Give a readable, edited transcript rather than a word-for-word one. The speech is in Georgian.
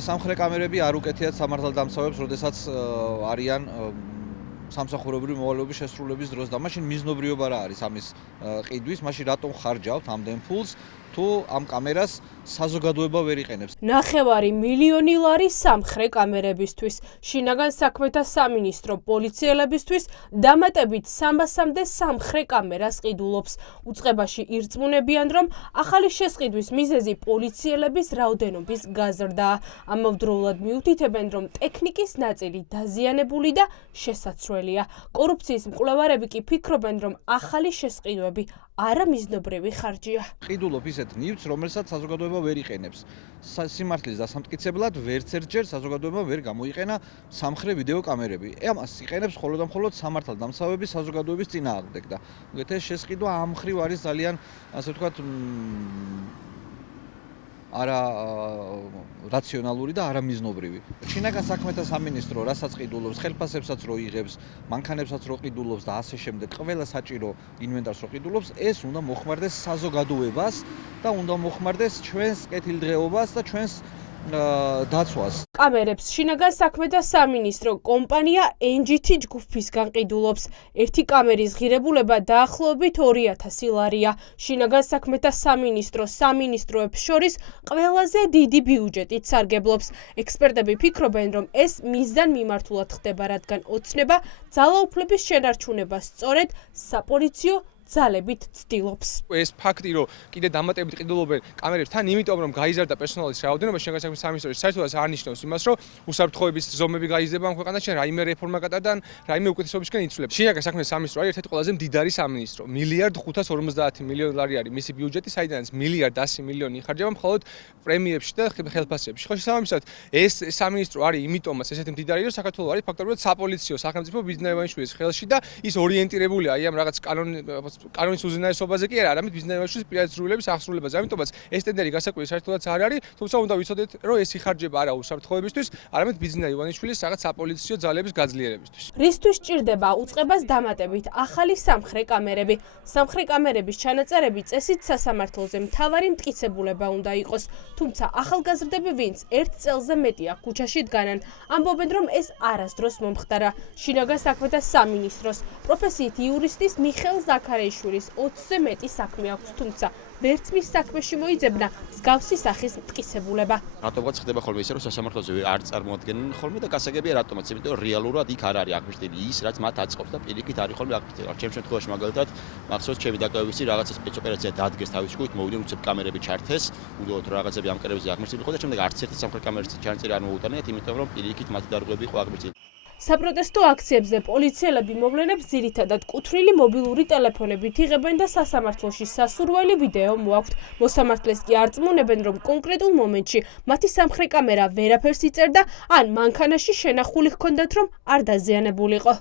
ეს სამხრე კამერები არ უკეთიათ სამართალდამცავებს, როდესაც არიან სამსახურებრივი მოვალეობის შესრულების დროს და მაშინ მიზნობრიობა რა არის ამის ყიდვის, მაშინ რატომ ხარჯავთ ამდენ ფულს, თუ ამ კამერას საზოგადოება ვერ იყენებს. 9 მილიონი ლარი სამხრე კამერებისთვის. შინაგან საქმეთა სამინისტრო პოლიციელებისთვის დამატებით 300-მდე სამხრე კამერას ყიდულობს. უწყებაში ირწმუნებიან, რომ ახალი შესყიდვის მიზეზი პოლიციელების რაოდენობის გაზრდაა. ამავდროულად მიუთითებენ, რომ ტექნიკის ნაწილი დაზიანებული და შესაცვლელია. კორუფციის მკვლევარები კი ფიქრობენ, რომ ახალი შესყიდვები არამიზნობრივი ხარჯია. ყიდულობ ისეთ ნივთს, რომელსაც საზოგადოება ვერ იყენებს. სიმართლის დასამტკიცებლად ვერც ერთჯერ საზოგადოებამ ვერ გამოიყენა სამხრე ვიდეო კამერები. ამას იყენებს მხოლოდ და მხოლოდ სამართალდამცავები საზოგადოების წინააღმდეგ და ეს შესყიდვა ამ მხრივ არის ძალიან, ასე ვთქვათ, არა რაციონალური და არამიზნობრივი. შინაგან საქმეთა სამინისტრო რასაც ყიდულობს, ხელფასებსაც რო იღებს, მანქანებსაც რო ყიდულობს და ასე შემდეგ, ყველა საჭირო ინვენტარს რო ყიდულობს, ეს უნდა მოხმარდეს საზოგადოებას და უნდა მოხმარდეს ჩვენს კეთილდღეობას და ჩვენს დაცვას. კამერებს შინაგან საქმეთა სამინისტრო კომპანია NGT ჯგუფისგან ყიდულობს. ერთი კამერის ღირებულება დაახლოებით 2000 ლარია. შინაგან საქმეთა სამინისტროებს შორის ყველაზე დიდი ბიუჯეტით სარგებლობს. ექსპერტები ფიქრობენ, რომ ეს მიზან მიმართულად ხდება, რადგან ოცნება ძალაუფლების შენარჩუნებას სწორედ საპოლიციო ძალებით ცდილობს. ეს ფაქტი, რომ კიდე დამატებით ყიდულობენ კამერებს თან, იმიტომ რომ გაიზარდა პერსონალის რაოდენობა შინაგან საქმეთა სამინისტროში, საერთოდ არ ნიშნავს იმას, რომ უსაფრთხოების ზომები გაიზრდება ამ ქვეყანაში, რაიმე რეფორმა გატარდა, რაიმე უკეთესობისკენ იცვლება. შინაგან საქმეთა სამინისტრო არის ერთ-ერთი ყველაზე მდიდარი სამინისტრო. 1.550 მილიონი ლარი არის მისი ბიუჯეტი, საიდანაც 1.100 მილიონი იხარჯება მხოლოდ პრემიებში და ხელფასებში. ხო, შესაბამისად, ეს სამინისტრო არის იმიტომაც ესეთი მდიდარი, რომ საქართველოს არის ფაქტობრივად sapolicio სახელმწიფო ბიზნეს ივანიშვილის ხელში და ის ორიენტირებულია აი ამ რაღაც კანონის უზენაესობაზე კი არა, არამედ ბიზნესის პირადი სრულების აღსრულებაზე. ამიტომაც ეს ტენდერი გასაკვირი საერთოდაც არ არის, თუმცა უნდა ვიცოდეთ, რომ ეს იხარჯება არა უსაფრთხოებისთვის, არამედ ბიზნეს ივანიშვილის რაღაც საპოლიციო ძალების გაძლიერებისთვის. რისთვის ჭირდება უწყებას დამატებით ახალი სამხრე კამერები? სამხრე კამერების ჩანაწერები წესით სასამართლოზე მთავარი მტკიცებულება უნდა იყოს, თუმცა ახალგაზრდები, ვინც 1 წელზე მეტია ქუჩაში დგანან, ამბობენ, რომ ეს არასდროს მომხდარა. შინაგან საქმეთა სამინისტროს პროფესიით იურისტის მიხეილ ზაქარიაშვილის 20-ზე მეტი საქმე აქვს, თუმცა ვერც მის საქმეში მოიძებნა მსგავსი სახის მტკიცებულება. რატომღაც ხდება ხოლმე ისე, რომ სასამართლოზე არ წარმოადგენენ ხოლმე და გასაგებია რატომაც, იმიტომ რომ რეალურად იქ არ არის აღბეჭდილი ის, რაც მათ აწყობს და პირიქით არის ხოლმე აღბეჭდილი. ჩემ შემთხვევაში მაგალითად, მახსოვს ჩემი დაკავებისი რაღაცა სპეცოპერაცია დადგეს თავის ჯგუფით, მოვიდნენ უცებ კამერები ჩართეს, უნდათ რომ რაღაცები ამ კამერებზე აღბეჭდილი იყო და შემდეგ არც ერთი სამხრეთ კამერის ჩანაწერი არ მოუტანიათ, იმიტომ რომ პირიქით მათი დარღვევები იყო აღბეჭდილი. საპროტესტო აქციებზე პოლიციელები მოვლენებს ძირითადად კუთვნილი მობილური ტელეფონებით იღებენ და სასამართლოში სასურველი ვიდეო მოაქვთ. მოსამართლეს კი არწმუნებენ, რომ კონკრეტულ მომენტში მათი სამხრე კამერა ვერაფერს იწერდა, ან მანქანაში შენახული ჰქონდათ, რომ არ დაზიანებულიყო.